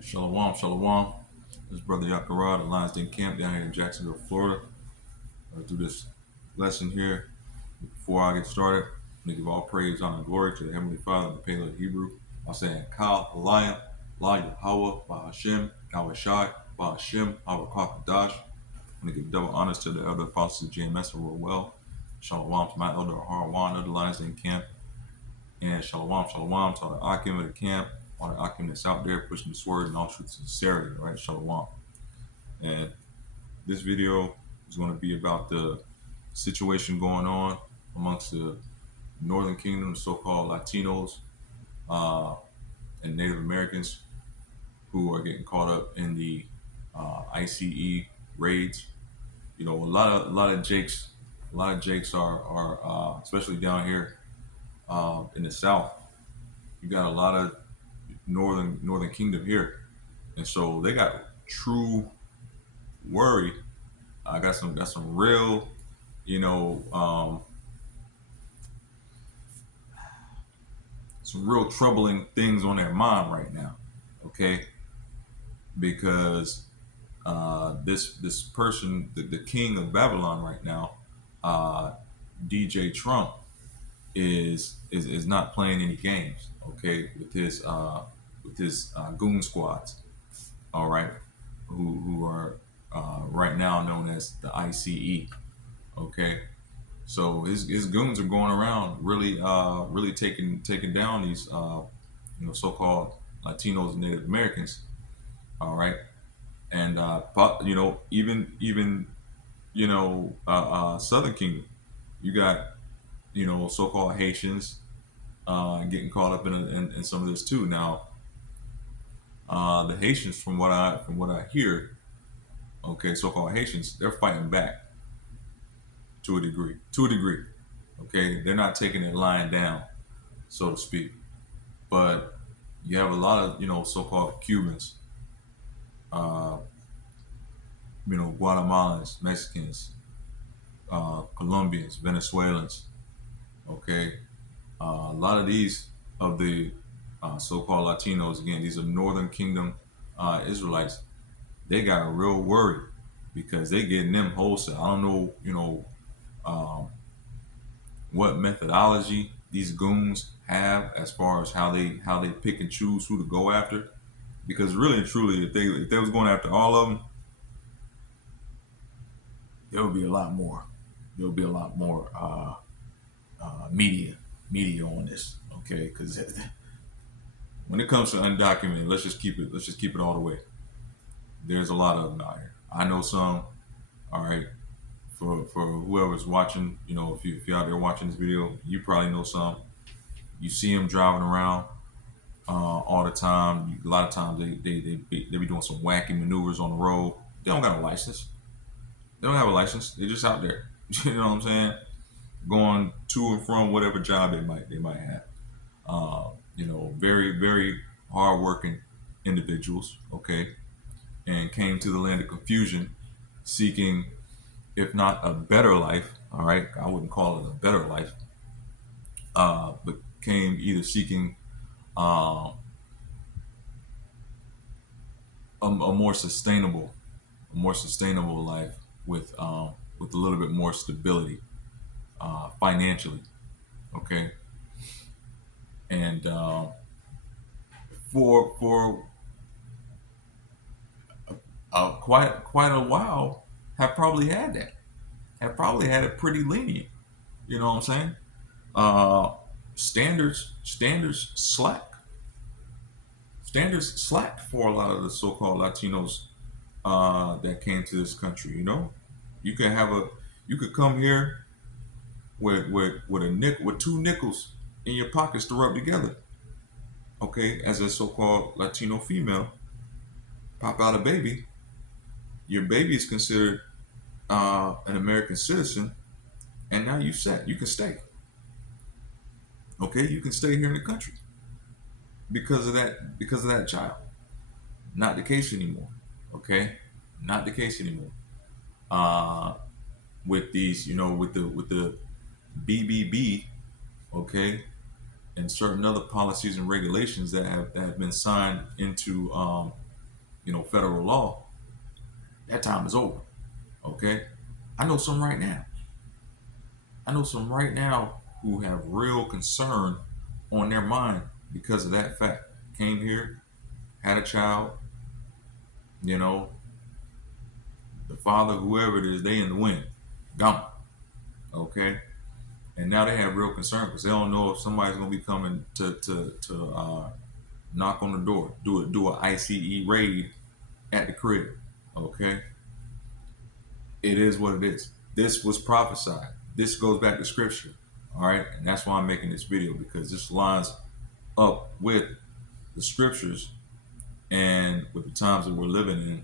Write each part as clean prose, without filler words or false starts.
Shalom, shalom. This is Brother Yakarad, the Lions Den Camp down here in Jacksonville, Florida. I'll do this lesson here. Before I get started, I'm going to give all praise, honor, and glory to the Heavenly Father in the Paleo Hebrew. I'm saying, Kal, Halayim, La Yahweh, Bahashem, Kawashai, Bahashem, Awakakadash. I'm going to give double honors to the other apostles of JMS and World Well. Shalom to my elder Harwan of the Lions Den Camp. And shalom, shalom to all the Akim of the camp, all the Akim that's out there pushing this word and all truth and sincerity, right? Shalom. And this video is going to be about the situation going on amongst the Northern Kingdom, so-called Latinos and Native Americans who are getting caught up in the ICE raids. You know, a lot of Jakes are especially down here in the South. You got a lot of Northern Kingdom here, and so they got true worry. I got some real, you know, some real troubling things on their mind right now. Okay, because this person, the king of Babylon right now, DJ Trump, is not playing any games. Okay, with his goon squads. All right, who are right now known as the ICE. Okay, so his goons are going around really taking down these so-called Latinos and Native Americans. All right, and even Southern Kingdom, you got so-called Haitians getting caught up in some of this too. Now, the Haitians, from what I hear, okay, so-called Haitians, they're fighting back to a degree. Okay, they're not taking it lying down, so to speak. But you have a lot of so-called Cubans, uh, Guatemalans, Mexicans, Colombians, Venezuelans. Okay, a lot of these of the so-called Latinos, again, these are Northern Kingdom Israelites. They got a real worry because they getting them wholesale. I don't know, um, what methodology these goons have as far as how they pick and choose who to go after. Because really and truly, if they was going after all of them, there would be a lot more. There would be a lot more media on this. Okay, because when it comes to undocumented, let's just keep it all the way. There's a lot of them out here. I know some. All right. For whoever's watching, if you're out there watching this video, you probably know some. You see them driving around all the time. A lot of times they be doing some wacky maneuvers on the road. They don't got a license. They don't have a license. They're just out there. You know what I'm saying? Going to and from whatever job they might have. Very very hardworking individuals. Okay, and came to the land of confusion, seeking, if not a better life. All right, I wouldn't call it a better life, but came either seeking a more sustainable life with a little bit more stability financially. Okay, and for quite a while, have probably had that. Have probably had it pretty lenient. You know what I'm saying? Standards slack. Standards slack for a lot of the so-called Latinos that came to this country. You could come here with with two nickels in your pockets to rub together. Okay, as a so-called Latino female, pop out a baby. Your baby is considered an American citizen, and now you set. You can stay. Okay, you can stay here in the country because of that child. Not the case anymore. Okay, not the case anymore. With these, with the BBB, okay, and certain other policies and regulations that have been signed into federal law, that time is over. Okay. I know some right now. I know some right now who have real concern on their mind because of that fact. Came here, had a child, you know, the father, whoever it is, they in the wind, gone. Okay. And now they have real concern because they don't know if somebody's gonna be coming to knock on the door, do a ICE raid at the crib. Okay. It is what it is. This was prophesied. This goes back to scripture. All right. And that's why I'm making this video, because this lines up with the scriptures and with the times that we're living in.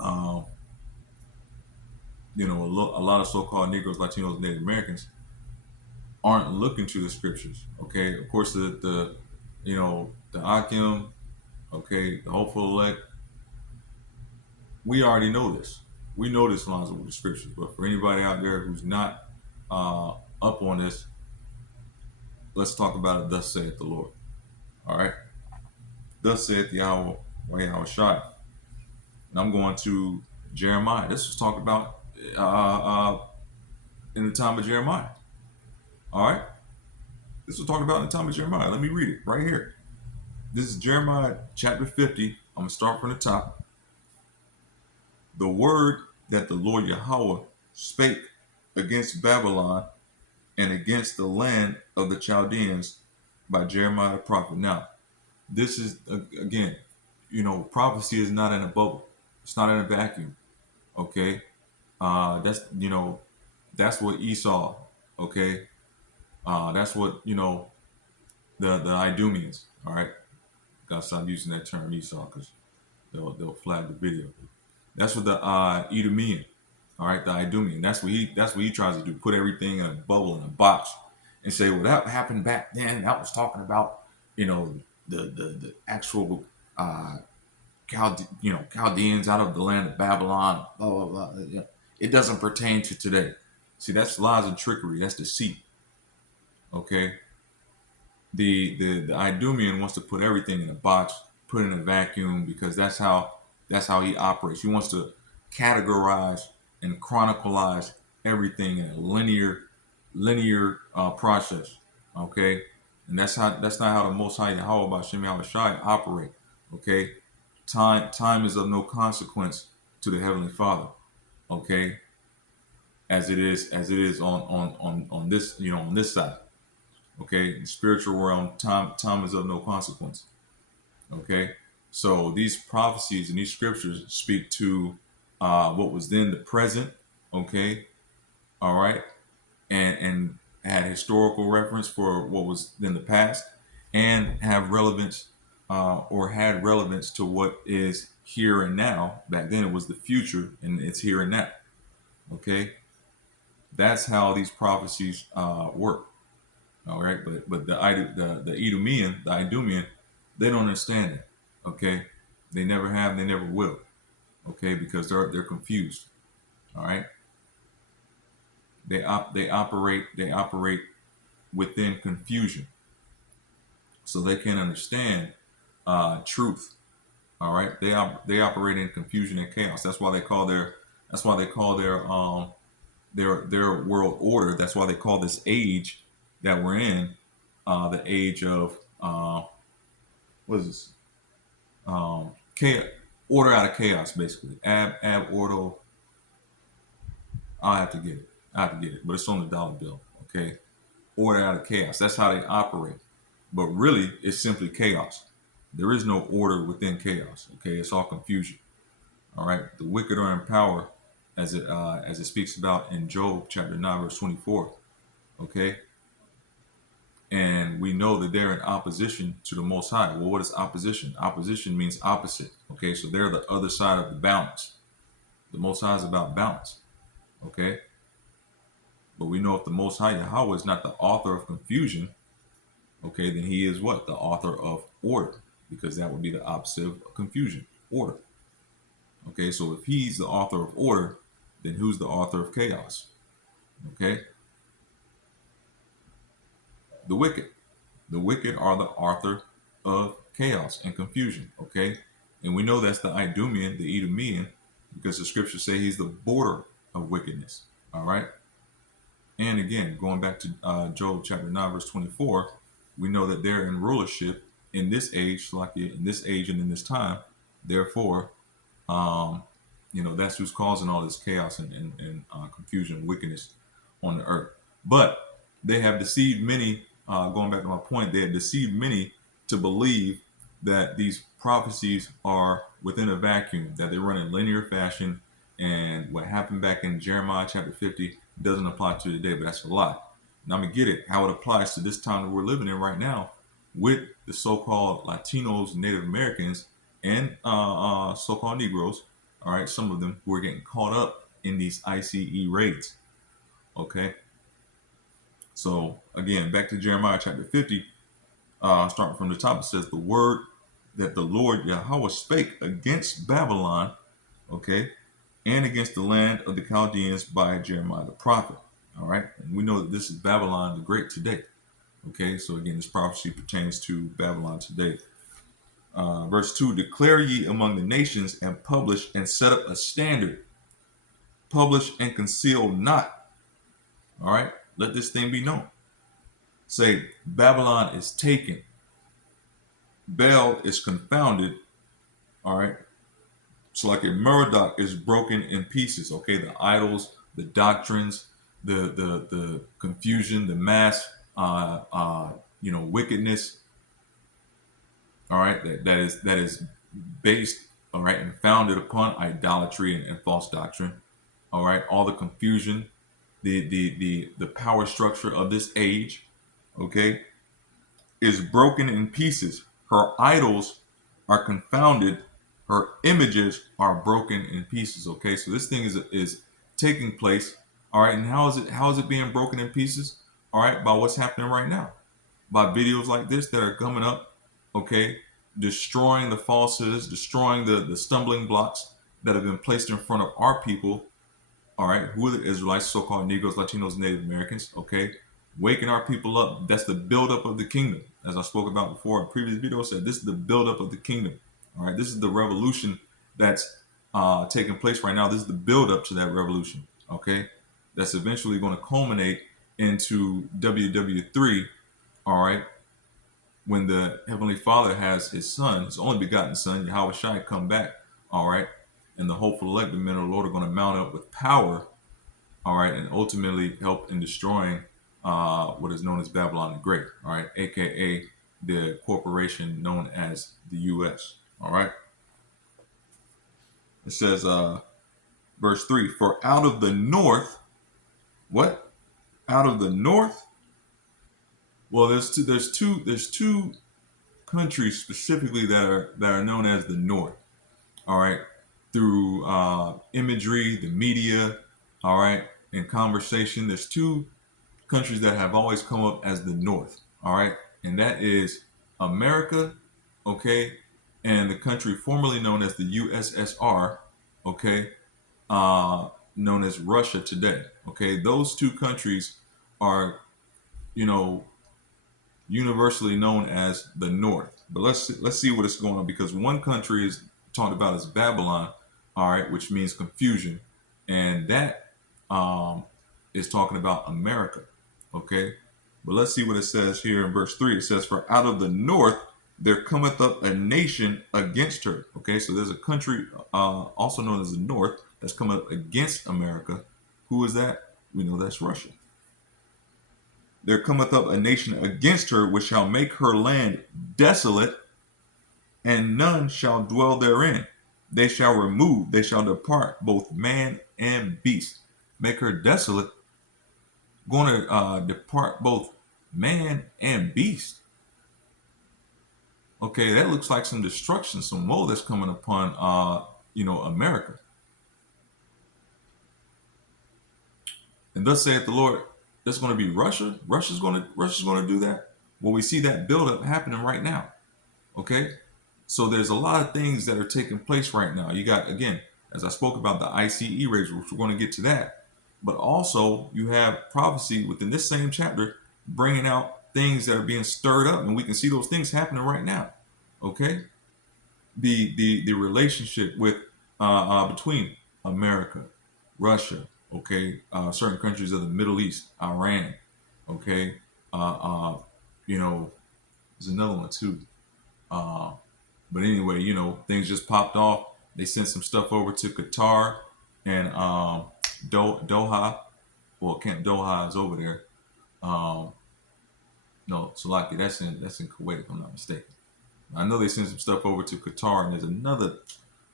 Um, a lot of so-called Negroes, Latinos, Native Americans aren't looking to the scriptures. Okay. Of course, the Akim, okay, the hopeful elect, we already know this. We know this lines up with the scriptures. But for anybody out there who's not up on this, let's talk about it. Thus saith the Lord. All right. Thus saith Yahweh Shai. And I'm going to Jeremiah. This was talked about in the time of Jeremiah. All right. This was talked about in the time of Jeremiah. Let me read it right here. This is Jeremiah chapter 50. I'm going to start from the top. The word that the Lord Yahweh spake against Babylon and against the land of the Chaldeans by Jeremiah the prophet. Now, this is, again, prophecy is not in a bubble. It's not in a vacuum. Okay. That's what Esau, okay. That's what, the Idumeans, all right. Gotta stop using that term Esau because they'll flag the video. That's what the Edomian, all right, the Idumean. That's what he tries to do. Put everything in a bubble, in a box, and say, well, that happened back then. That was talking about, the actual Chaldeans out of the land of Babylon. Blah blah blah. It doesn't pertain to today. See, that's lies and trickery. That's deceit. Okay. The Idumean wants to put everything in a box, put it in a vacuum, because that's how he operates. He wants to categorize and chronicleize everything in a linear process. Okay, and that's not how the Most High Yahweh B'Shem Yahweh Shai operate. Okay, time is of no consequence to the Heavenly Father. Okay, as it is on this on this side. Okay, in the spiritual realm, time is of no consequence. Okay, so these prophecies and these scriptures speak to what was then the present. Okay, all right, and had historical reference for what was then the past, and have relevance or had relevance to what is here and now. Back then it was the future, and it's here and now. Okay, that's how these prophecies work. All right, but the Idumean, they don't understand it. Okay, they never have, they never will. Okay, because they're confused. All right, they operate within confusion, so they can't understand truth. All right, they operate in confusion and chaos. That's why they call their world order. That's why they call this age that we're in the age of what is this? Chaos, order out of chaos, basically. Ab ordo. I'll have to get it, but it's on the dollar bill. Okay, order out of chaos. That's how they operate. But really, it's simply chaos. There is no order within chaos. Okay, it's all confusion. All right, the wicked are in power, as it speaks about in Job chapter 9 verse 24. Okay, and we know that they're in opposition to the Most High. Well, what is opposition? Opposition means opposite. Okay, so they're the other side of the balance. The Most High is about balance. Okay, but we know if the Most High Yahweh is not the author of confusion, okay, then He is what? The author of order, because that would be the opposite of confusion, order. Okay, so if He's the author of order, then who's the author of chaos? Okay, the wicked. The wicked are the author of chaos and confusion. Okay, And we know that's the Idumean, the Edomean, because the scriptures say he's the border of wickedness. All right. And again, going back to Job chapter 9, verse 24, we know that they're in rulership in this age, like in this age and in this time. Therefore, um, that's who's causing all this chaos and confusion and wickedness on the earth. But they have deceived many, going back to my point, they have deceived many to believe that these prophecies are within a vacuum, that they run in linear fashion, and what happened back in Jeremiah chapter 50 doesn't apply to today, but that's a lie. Now I'm going to get it, how it applies to this time that we're living in right now with the so-called Latinos, Native Americans, and so-called Negroes, all right, some of them who are getting caught up in these ICE raids, okay? So again, back to Jeremiah chapter 50, starting from the top, it says, the word that the Lord Yahweh spake against Babylon, okay, and against the land of the Chaldeans by Jeremiah the prophet, all right? And we know that this is Babylon the Great today, okay? So again, this prophecy pertains to Babylon today. Verse 2, declare ye among the nations and publish and set up a standard. Publish and conceal not. All right, let this thing be known. Say, Babylon is taken. Baal is confounded. All right, so like a Merodach is broken in pieces. Okay, the idols, the doctrines, the confusion, the mass, wickedness. All right, that is based, all right, and founded upon idolatry and false doctrine. All right, all the confusion, the power structure of this age, okay, is broken in pieces. Her idols are confounded. Her images are broken in pieces. Okay, so this thing is taking place. All right, and how is it being broken in pieces? All right, by what's happening right now, by videos like this that are coming up. Okay, destroying the falsehoods, destroying the stumbling blocks that have been placed in front of our people. All right, who are the Israelites, so-called Negroes, Latinos, Native Americans, okay? Waking our people up. That's the buildup of the kingdom. As I spoke about before in previous video, I said this is the buildup of the kingdom. All right, this is the revolution that's taking place right now. This is the buildup to that revolution, okay? That's eventually going to culminate into WW3, all right? When the Heavenly Father has his son, his only begotten son, Yahweh Shai, come back, all right? And the hopeful elect, the men of the Lord, are going to mount up with power, all right, and ultimately help in destroying what is known as Babylon the Great, all right, aka the corporation known as the U.S., all right. It says, verse 3, for out of the north, what? Out of the north? Well, there's two countries specifically that are known as the North, all right, through imagery, the media, all right, and conversation. There's two countries that have always come up as the North, all right, and that is America, okay, and the country formerly known as the USSR, okay, known as Russia today, okay. Those two countries are, universally known as the North. But let's see what is going on, because one country is talked about as Babylon, all right, which means confusion, and that is talking about America, okay. But let's see what it says here in verse 3. It says, for out of the north there cometh up a nation against her. Okay, so there's a country also known as the North that's coming up against America. Who is that? We know that's Russia. There cometh up a nation against her, which shall make her land desolate, and none shall dwell therein. They shall remove, they shall depart, both man and beast. Make her desolate, going to depart both man and beast. Okay, that looks like some destruction, some woe that's coming upon, America. And thus saith the Lord, that's going to be Russia. Russia's going to do that. Well, we see that buildup happening right now. Okay, so there's a lot of things that are taking place right now. You got, again, as I spoke about the ICE raids, which we're going to get to that. But also you have prophecy within this same chapter bringing out things that are being stirred up, and we can see those things happening right now. Okay, the relationship with between America, Russia, okay, certain countries of the Middle East, Iran, okay, uh, uh, you know, there's another one too. Uh, but anyway, things just popped off. They sent some stuff over to Qatar and Doha. Well, Camp Doha is over there. Um, no, Salaki, that's in Kuwait, if I'm not mistaken. I know they sent some stuff over to Qatar, and there's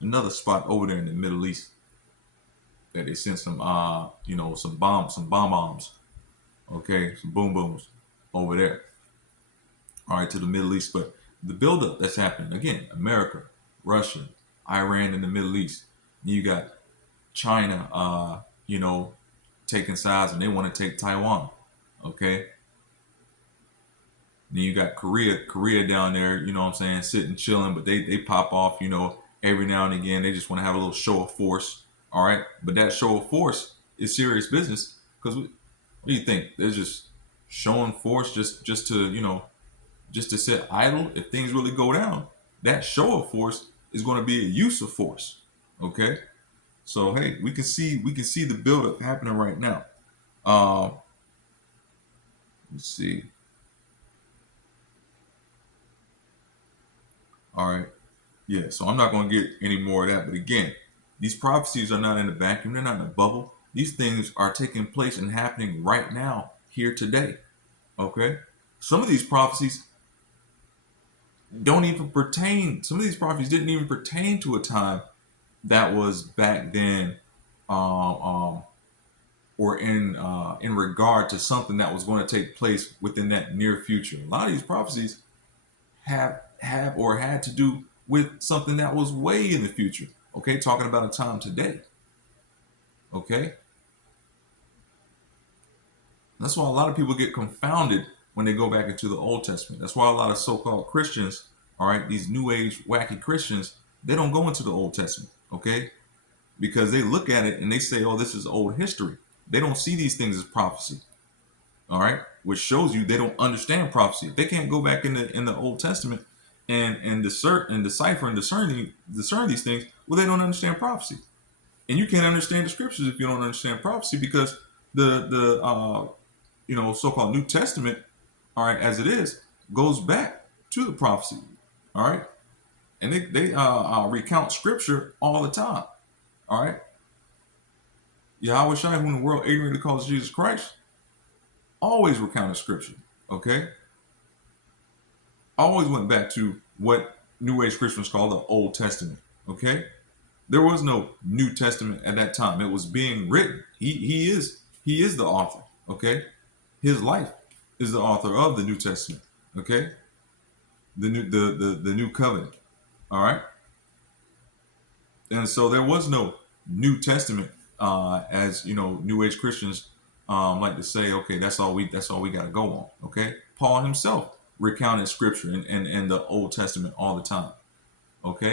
another spot over there in the Middle East that they sent some some bomb bombs, okay, some boom booms over there. All right, to the Middle East. But the buildup that's happening again, America, Russia, Iran in the Middle East. You got China, taking sides, and they want to take Taiwan. Okay. Then you got Korea down there, you know what I'm saying, sitting, chilling, but they pop off, every now and again. They just want to have a little show of force. All right. But that show of force is serious business because what do you think? They're just showing force just to, just to sit idle. If things really go down, that show of force is going to be a use of force. Okay. So hey, we can see the buildup happening right now. Uh, let's see. All right. Yeah, so I'm not going to get any more of that. But again, these prophecies are not in a vacuum. They're not in a bubble. These things are taking place and happening right now, here today. Okay? Some of these prophecies don't even pertain, some of these prophecies didn't even pertain to a time that was back then, um, um, or in regard to something that was going to take place within that near future. A lot of these prophecies have or had to do with something that was way in the future. Okay, talking about a time today. Okay, that's why a lot of people get confounded when they go back into the Old Testament. That's why a lot of so-called Christians, all right, these New Age wacky Christians, they don't go into the Old Testament. Okay, because they look at it and they say, "Oh, this is old history." They don't see these things as prophecy. All right, which shows you they don't understand prophecy. If they can't go back in the Old Testament and discern and decipher and discern these things, well, they don't understand prophecy. And you can't understand the scriptures if you don't understand prophecy, because the so-called New Testament, all right, as it is, goes back to the prophecy. All right, and they recount scripture all the time. All right, Yahweh Shai, whom the world ignorantly calls Jesus Christ, always recounted scripture. Okay, always went back to what New Age Christians call the Old Testament. Okay, there was no New Testament at that time. It was being written. He is the author. Okay, his life is the author of the New Testament. Okay, the new covenant. All right, and so there was no New Testament, as New Age Christians like to say. Okay, that's all we got to go on. Okay, Paul himself recounted scripture and the Old Testament all the time. Okay.